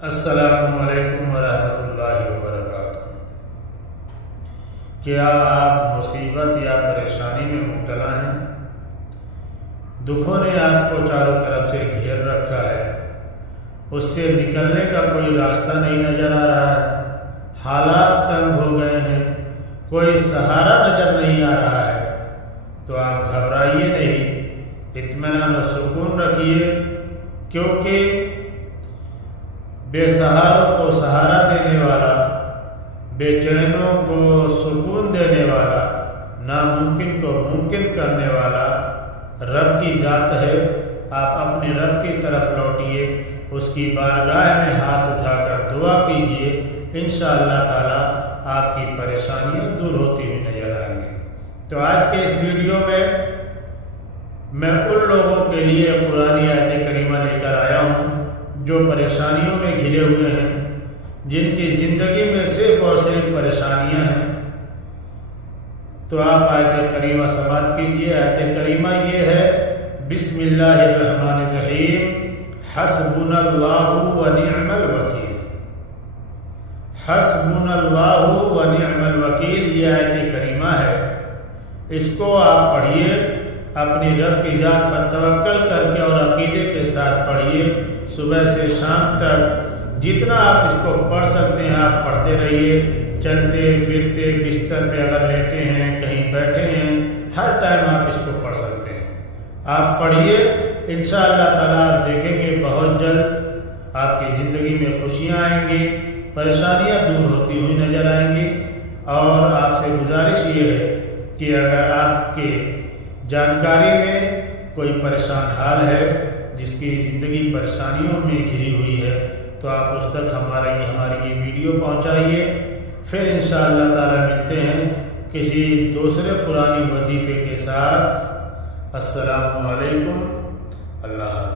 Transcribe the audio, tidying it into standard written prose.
السلام علیکم ورحمۃ اللہ وبرکاتہ۔ کیا آپ مصیبت یا پریشانی میں مبتلا ہیں؟ دکھوں نے آپ کو چاروں طرف سے گھیر رکھا ہے، اس سے نکلنے کا کوئی راستہ نہیں نظر آ رہا ہے، حالات تنگ ہو گئے ہیں، کوئی سہارا نظر نہیں آ رہا ہے، تو آپ گھبرائیے نہیں، اطمینان و سکون رکھیے، کیونکہ بے سہاروں کو سہارا دینے والا، بے چینوں کو سکون دینے والا، ناممکن کو ممکن کرنے والا رب کی ذات ہے۔ آپ اپنے رب کی طرف لوٹیے، اس کی بارگاہ میں ہاتھ اٹھا کر دعا کیجیے، انشاءاللہ تعالی آپ کی پریشانیاں دور ہوتی ہوئی نظر آئیں گی۔ تو آج کے اس ویڈیو میں ان لوگوں کے لیے قرآنی آیت کریمہ لے کر آیا ہوں جو پریشانیوں میں گھرے ہوئے ہیں، جن کی زندگی میں صرف اور صرف پریشانیاں ہیں۔ تو آپ آیت کریمہ سماعت کیجیے۔ آیت کریمہ یہ ہے، بسم اللہ الرحمن الرحیم، حسبنا اللہ ونعم الوکیل۔ حسبنا اللہ ونعم الوکیل یہ آیت کریمہ ہے، اس کو آپ پڑھیے، اپنی رب کی ذات پر توکل کر کے اور عقیدے کے ساتھ پڑھیے، صبح سے شام تک جتنا آپ اس کو پڑھ سکتے ہیں آپ پڑھتے رہیے، چلتے پھرتے، بستر پہ اگر لیٹے ہیں، کہیں بیٹھے ہیں، ہر ٹائم آپ اس کو پڑھ سکتے ہیں۔ آپ پڑھیے، انشاءاللہ تعالیٰ آپ دیکھیں گے بہت جلد آپ کی زندگی میں خوشیاں آئیں گی، پریشانیاں دور ہوتی ہوئی نظر آئیں گی۔ اور آپ سے گزارش یہ ہے کہ اگر آپ کے جانکاری میں کوئی پریشان حال ہے، جس کی زندگی پریشانیوں میں گھری ہوئی ہے، تو آپ اس تک ہماری یہ ویڈیو پہنچائیے۔ پھر انشاءاللہ تعالی ملتے ہیں کسی دوسرے قرآنی وظیفے کے ساتھ۔ السلام علیکم، اللہ حافظ۔